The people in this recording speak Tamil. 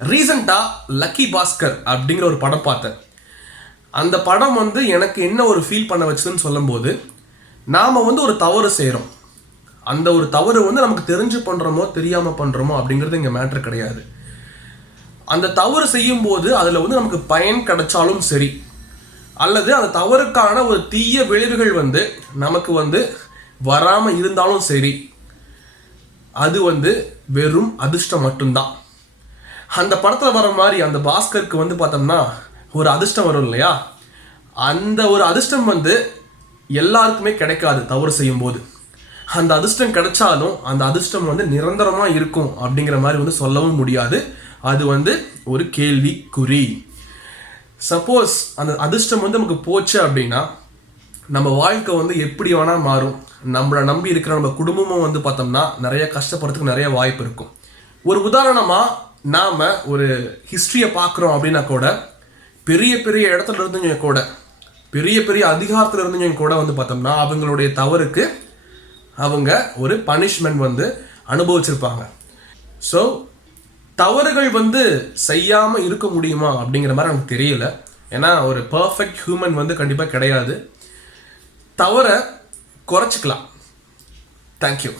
ரீசண்டாக லக்கி பாஸ்கர் அப்படிங்கிற ஒரு படம் பார்த்தேன். அந்த படம் வந்து எனக்கு என்ன ஒரு ஃபீல் பண்ண வச்சதுன்னு சொல்லும்போது நாம் வந்து ஒரு தவறு செய்கிறோம் அந்த ஒரு தவறு வந்து நமக்கு தெரிஞ்சு பண்ணுறோமோ தெரியாமல் பண்ணுறோமோ அப்படிங்கிறது இங்கே மேட்ரு கிடையாது. அந்த தவறு செய்யும்போது அதில் வந்து நமக்கு பயன் கிடைச்சாலும் சரி அல்லது அந்த தவறுக்கான ஒரு தீய விளைவுகள் வந்து நமக்கு வந்து வராமல் இருந்தாலும் சரி அது வந்து வெறும் அதிர்ஷ்டம் மட்டும்தான். அந்த படத்தில் வர மாதிரி அந்த பாஸ்கருக்கு வந்து பார்த்தோம்னா ஒரு அதிர்ஷ்டம் வரும் இல்லையா? அந்த ஒரு அதிர்ஷ்டம் வந்து எல்லாருக்குமே கிடைக்காது தவறு செய்யும்போது. அந்த அதிர்ஷ்டம் கிடைச்சாலும் அந்த அதிர்ஷ்டம் வந்து நிரந்தரமாக இருக்கும் அப்படிங்கிற மாதிரி வந்து சொல்லவும் முடியாது. அது வந்து ஒரு கேள்விக்குறி. சப்போஸ் அந்த அதிர்ஷ்டம் வந்து நமக்கு போச்சு அப்படின்னா நம்ம வாழ்க்கை வந்து எப்படி வேணால் மாறும். நம்மளை நம்பி இருக்கிற நம்ம குடும்பமும் வந்து பார்த்தோம்னா நிறைய கஷ்டப்படுறதுக்கு நிறைய வாய்ப்பு இருக்கும். ஒரு உதாரணமாக நாம் ஒரு ஹிஸ்ட்ரியை பார்க்குறோம் அப்படின்னா கூட பெரிய பெரிய இடத்துல இருந்துங்க கூட பெரிய பெரிய அதிகாரத்தில் இருந்துங்க கூட வந்து பார்த்தோம்னா அவங்களுடைய தவறுக்கு அவங்க ஒரு பனிஷ்மெண்ட் வந்து அனுபவிச்சிருப்பாங்க. ஸோ தவறுகள் வந்து செய்யாமல் இருக்க முடியுமா அப்படிங்கிற மாதிரி நமக்கு தெரியல. ஏன்னா ஒரு பர்ஃபெக்ட் ஹியூமன் வந்து கண்டிப்பாக கிடையாது. தவறை குறைச்சிக்கலாம். தேங்க்யூ